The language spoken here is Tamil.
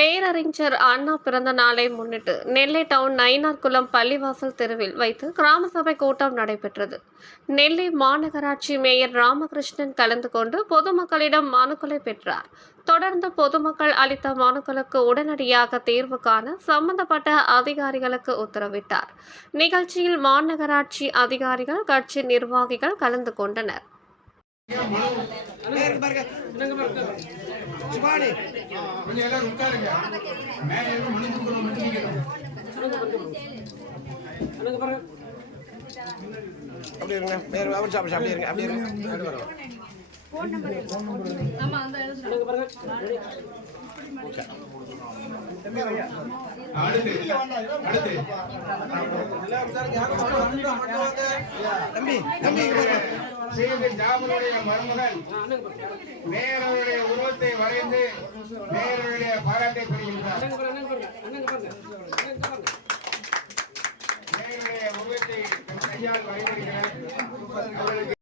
பேரறிஞர் அண்ணா பிறந்த நாளை முன்னிட்டு நெல்லை டவுன் நயினார்குளம் பள்ளிவாசல் தெருவில் வைத்து கிராம சபை கூட்டம் நடைபெற்றது. நெல்லை மாநகராட்சி மேயர் ராமகிருஷ்ணன் கலந்து கொண்டு பொதுமக்களிடம் மனுக்களை பெற்றார். தொடர்ந்து பொதுமக்கள் அளித்த மனுக்களுக்கு உடனடியாக தீர்வு காண சம்பந்தப்பட்ட அதிகாரிகளுக்கு உத்தரவிட்டார். நிகழ்ச்சியில் மாநகராட்சி அதிகாரிகள் கட்சி நிர்வாகிகள் கலந்து கொண்டனர். கொஞ்சம் எல்லாரும் உட்காருங்க. மேலே மனு கொடுக்கணும் மட்டும் நிக்கணும். அப்படி இருங்க. பேர் அவர் சாப்பிட அப்படி இருங்க. அப்படி இருங்க. அடுத்து அடுத்து தம்பி தம்பி இங்க பாருங்க. மருமகன் மேயருடைய உருவத்தை வரைந்து நேருடைய பாராட்டை பெறுகின்றார். உருவத்தை கையால் வரைந்திருக்கிறார்.